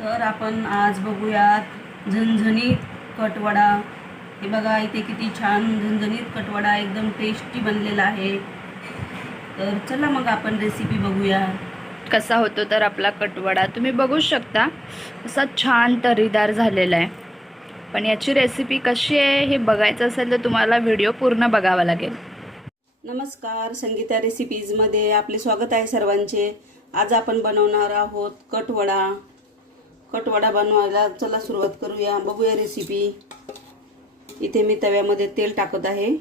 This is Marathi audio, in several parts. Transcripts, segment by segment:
तर आपण आज बघूयात झणझणीत कटवडा. हे बघा इथे किती छान झणझणीत कटवडा एकदम टेस्टी बनलेला आहे. तर चला मग आपण रेसिपी बघूया. कसा होतो तर आपला कटवडा. तुम्ही बघू शकता असा छान तर्रीदार झालेला आहे. पण याची रेसिपी कशी आहे हे बघायचं असेल तर तुम्हाला व्हिडिओ पूर्ण बघावा लागेल. नमस्कार संगीता रेसिपीजमध्ये आपले स्वागत आहे सर्वांचे. आज आपण बनवणार आहोत कटवडा. कटवडा बनवायला चला सुरुवात करूया. बघूया रेसिपी इथे मी तव्यामध्ये तेल टाकत आहे.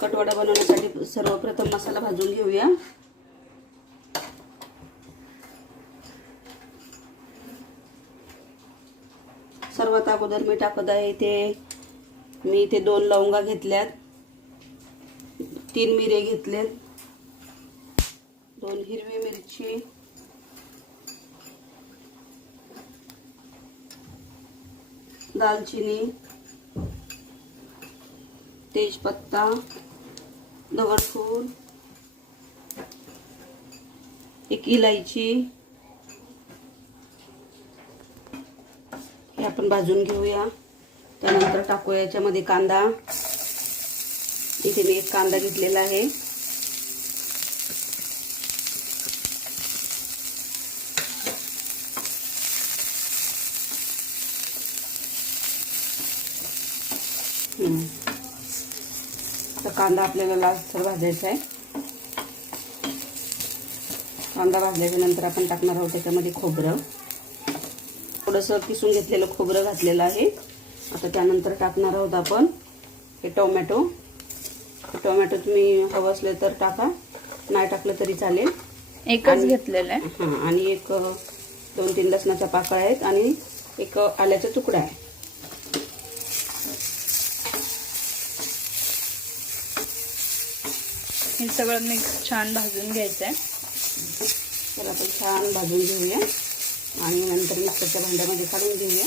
कटवडा बनवण्यासाठी सर्वप्रथम मसाला भाजून घेऊया. सर्वात अगोदर मी टाकत आहे इथे मी इथे दोन लवंगा घेतल्यात. तीन मिरे घेतलेत. दोन हिरवी मिरची. दालचिनी तेजपत्ता दगडफूल एक इलायची. हे आपण भाजून घेऊया. त्यानंतर टाकूया याच्यामध्ये कांदा. इथे मी एक कांदा घेतलेला आहे हम्म. आता कांदा आपल्याला लालसर भाजायचा आहे. कांदा भाजल्याच्या नंतर आपण टाकणार आहोत त्याच्यामध्ये खोबरं. थोडंसं किसून घेतलेलं खोबरं घातलेलं आहे. आता त्यानंतर टाकणार आहोत आपण हे टोमॅटो. टोमॅटो तुम्ही हवं असले तर टाका नाही टाकलं तरी चालेल. एकच घेतलेलं आहे. हां आणि एक दोन तीन लसणाच्या पाकळ्या आहेत आणि एक आल्याचा तुकडा आहे. हे सगळं मिक्स छान भाजून घ्यायचं आहे तर आपण छान भाजून घेऊया. आणि नंतर मिक्सरच्या भांड्यामध्ये काढून घेऊया.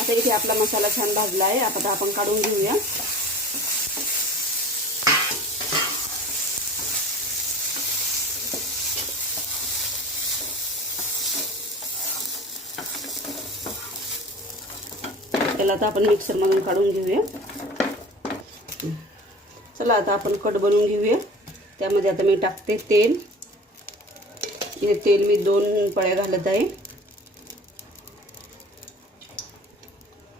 आता इथे आपला मसाला छान भाजला आहे आता आपण काढून घेऊया. त्याला आता आपण मिक्सरमधून काढून घेऊया. चला आता आपण कट बनवून घेऊया. त्यामध्ये आता मी टाकते तेल. इथे तेल मी दोन पळ्या घालत आहे.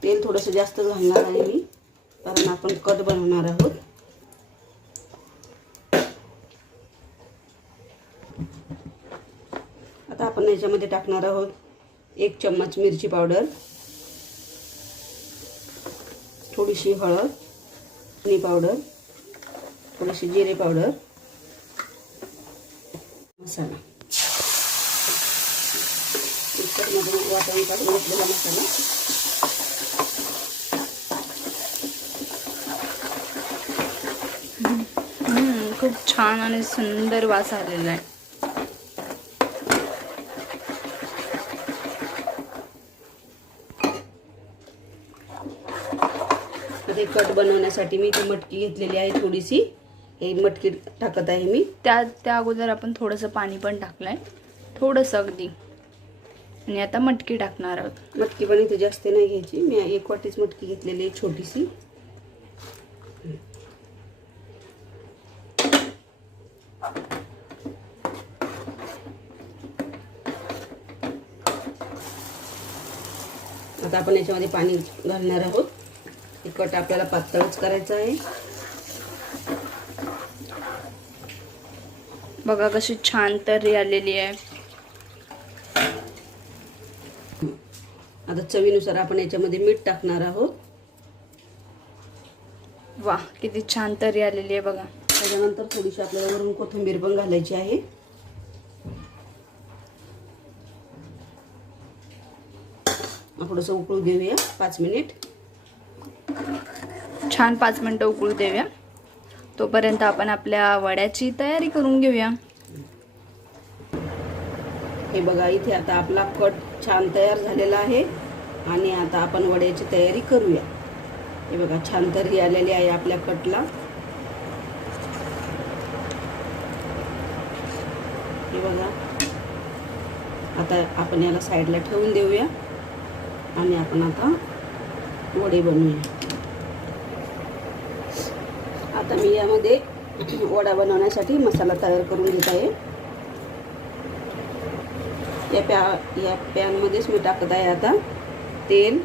तेल थोडंसं जास्त घालणार आहे मी कारण आपण कट बनवणार आहोत. आता आपण याच्यामध्ये टाकणार आहोत एक चम्मच मिरची पावडर थोडीशी हळद पावडर. थोडीशी जिरे पावडर मसाला. मिक्सरमध्ये वाटून काढून घेतलेला मसाला. खूप छान आणि सुंदर वास आलेला आहे. कट बनवण्यासाठी मी ती मटकी घेतलेली आहे थोडीशी. हे मटकी टाकत आहे मी. त्या त्या अगोदर आपण थोडंसं पाणी पण टाकलं आहे थोडंसं अगदी. आणि आता मटकी टाकणार आहोत. मटकी पण इथे जास्त नाही घ्यायची. मी एक वाटीच मटकी घेतलेली आहे छोटीशी. आता आपण याच्यामध्ये पाणी घालणार आहोत. कट आपल्याला पातळच करायचं आहे. बघा कशी छान तर्री आलेली आहे. आता चवीनुसार आपण याच्यामध्ये मीठ टाकणार आहोत. वा किती छान तर्री आलेली आहे बघा. त्याच्यानंतर थोडीशी आपल्याला वरून कोथिंबीर पण घालायची आहे. थोडंसं उकळू देऊया पाच मिनिट. छान पाच मिनटं उकळू देऊया. तोपर्यंत आपण आपल्या वड्याची तयारी करून घेऊया. हे बघा इथे आता आपला कट छान तयार झालेला आहे आणि आता आपण वड्याची तयारी करूया. हे बघा छान तरी आलेली आहे आपल्या कटला. हे बघा आता आपण याला साईडला ठेवून देऊया आणि आपण आता वडे बनवूया. आता मी यामध्ये वडा बनवण्यासाठी मसाला तयार करून घेत आहे. या पॅ या पॅनमध्येच मी टाकत आहे आता तेल.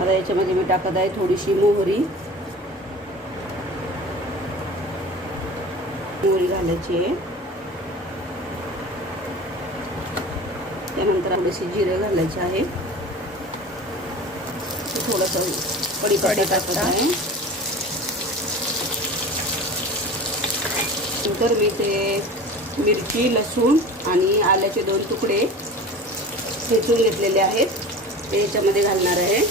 आता याच्यामध्ये मी टाकत आहे थोडीशी मोहरी. मोहरी घालायची आहे. त्यानंतर थोडीशी जिरे घालायचे आहे. थोडंसं कढीपत्ता टाकत आहे. नंतर मी ते मिरची लसूण आणि आल्याचे दोन तुकडे ठेचून घेतलेले आहेत. ते याच्यामध्ये घालणार आहे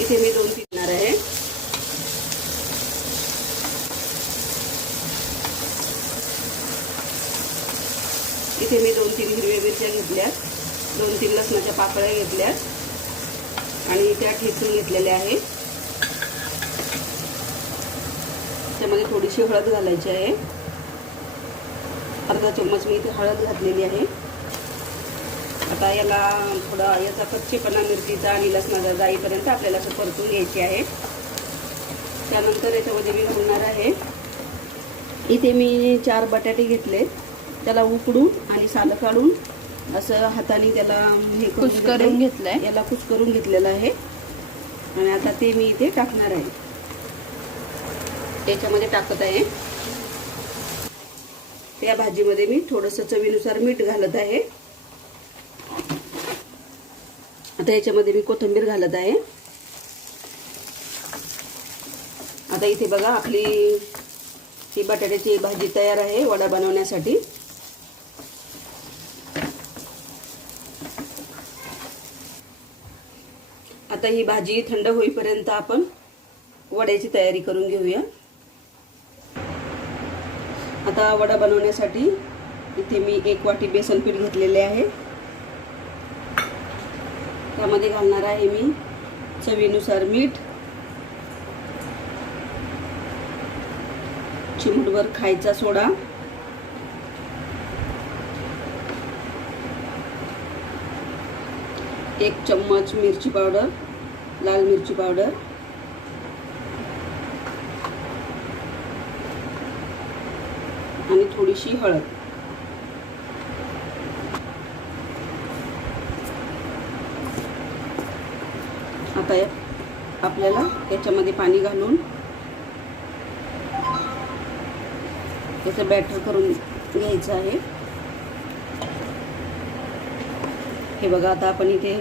इथे मी दोन तीन हिरव्या मिरच्या घेतल्यात. दोन तीन लसणाच्या पाकळ्या घेतल्यात. आणि त्या ठेचून घेतलेल्या आहेत. त्यामध्ये थोडीशी हळद घालायची आहे. अर्धा चम्मच मी इथे हळद घातलेली आहे. आता याला थोडा याचा कच्चेपणा मिरचीचा आणि लसणाचा जाईपर्यंत आपल्याला असं परतून घ्यायची आहे. त्यानंतर याच्यामध्ये मी घालणार आहे. इथे मी चार बटाटे घेतले त्याला उकडून आणि सालं काढून असं हाताने त्याला हे करून कुच करून घेतलंय. याला कुच करून घेतलेलं आहे. आणि आता ते मी इथे टाकणार आहे. त्याच्यामध्ये टाकत आहे. त्या भाजीमध्ये मी थोडंसं चवीनुसार मीठ घालत आहे. आता याच्यामध्ये मी कोथिंबीर घालत आहे. आता इथे बघा आपली ही बटाट्याची भाजी तयार आहे वडा बनवण्यासाठी. आता ही भाजी थंड होईपर्यंत आपण वड्याची तयारी करून घेऊया. आता वडा बनवण्यासाठी इथे मी एक वाटी बेसन पीठ घेतलेले आहे. त्यामध्ये घालणार आहे मी चवीनुसार मीठ. चिमूटभर खायचा सोडा. एक चम्मच मिरची पावडर. लाल मिरची पावडर. आणि थोडीशी हळद. आता आपल्याला याच्यामध्ये पाणी घालून याचं बॅटर करून घ्यायचं आहे. हे बघा आता आपण इथे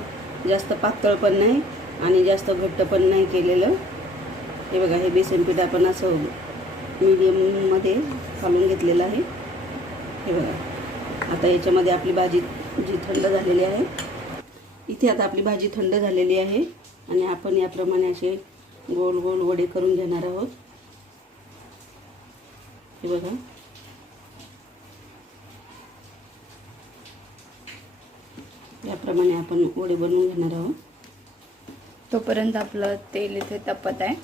जास्त पातळ पण नाही आणि जास्त घट्ट पण नाही केलेलं. हे बघा हे बेसन पीठ आपण असं मीडियममध्ये घालून घेतलेलं आहे. हे बघा आता याच्यामध्ये आपली भाजी जी थंड झालेली आहे इथे आता आपली भाजी थंड झालेली आहे आणि आपण याप्रमाणे असे गोल गोल वडे करून घेणार आहोत. हे बघा. याप्रमाणे आपण वडे बनवून घेणार आहोत. तोपर्यंत आपलं तेल इथे तपत आहे.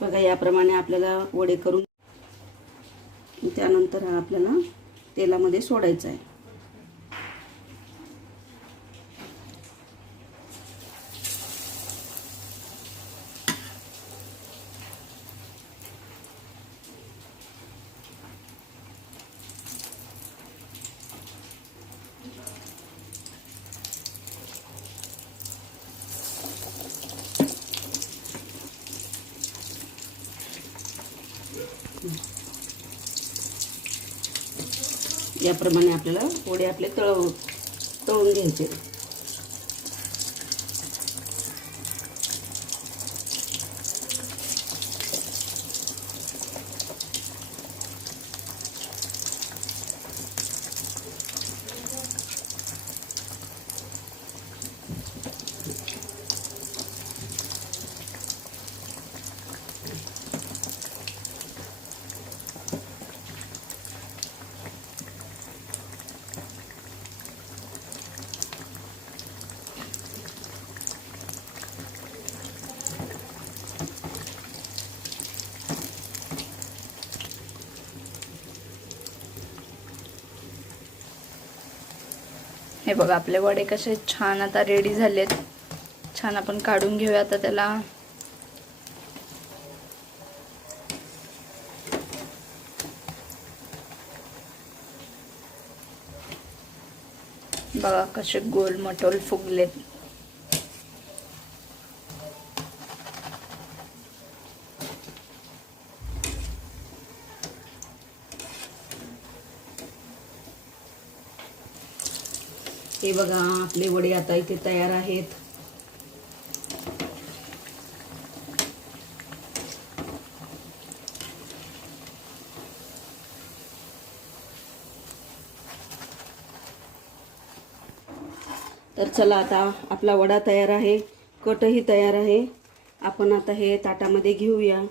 बघा याप्रमाणे आपल्याला वडे करून त्यानंतर हा आपल्याला तेलामध्ये सोडायचा आहे. याप्रमाणे आपल्याला वडे आपले तळव तळून घ्यायचे. हे बघा आपले वडे कसे छान आता रेडी झालेत. छान आपण काढून घेऊया आता त्याला. बघा कसे गोल मटोल फुगलेत. बघा आपले वडे आता इथे तयार आहेत. तर चला आता आपला वडा तयार आहे कटही तयार आहे. आपण आता हे ताटामध्ये घेऊया.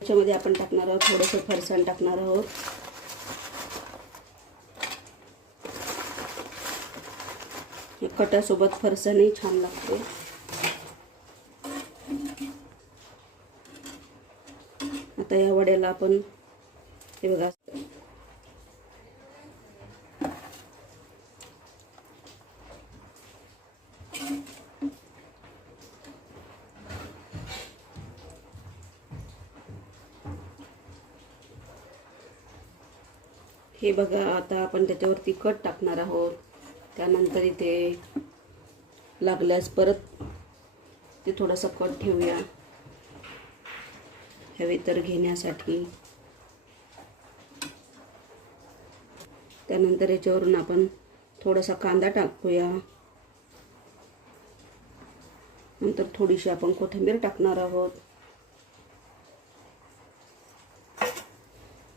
त्याच्यामध्ये आपण टाकणार आहोत थोडंसं फरसाण टाकणार आहोत. कटासोबत फरसाणही छान लागते. आता या वड्याला आपण हे बघा. हे बघा आता आपण त्याच्यावरती कट टाकणार आहोत. त्यानंतर इथे लागल्यास परत ते थोडासा कट ठेवूया. हवे तर घेण्यासाठी. त्यानंतर याच्यावरून आपण थोडासा कांदा टाकूया. नंतर थोडीशी आपण कोथिंबीर टाकणार आहोत.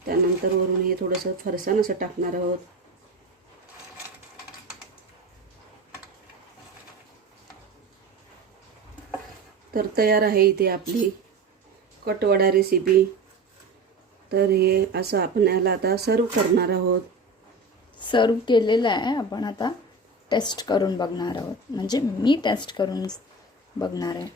त्यानंतर वरून हे थोडंसं फरसाण असं टाकणार आहोत. तर तयार आहे इथे आपली कटवडा रेसिपी तर हे असं आपण याला आता सर्व करणार आहोत. सर्व केलेलं आहे. आपण आता टेस्ट करून बघणार आहोत. म्हणजे मी टेस्ट करून बघणार आहे.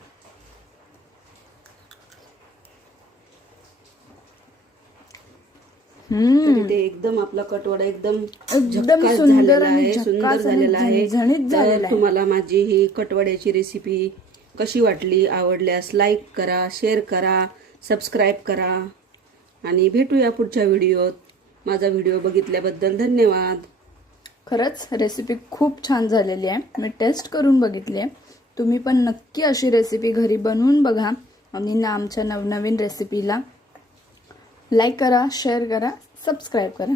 इथे एकदम आपला कटवडा एकदम एकदम सुंदर झालेला आहे सुंदर झालेला आहे. तुम्हाला माझी ही कटवड्याची रेसिपी कशी वाटली आवडल्यास लाईक करा शेअर करा सबस्क्राईब करा. आणि भेटूया पुढच्या व्हिडिओत माझा व्हिडिओ बघितल्याबद्दल धन्यवाद. खरंच रेसिपी खूप छान झालेली आहे. मी टेस्ट करून बघितली आहे. तुम्ही पण नक्की अशी रेसिपी घरी बनवून बघा आणि ना आमच्या नवनवीन रेसिपीला लाईक करा शेअर करा सबस्क्राईब करा.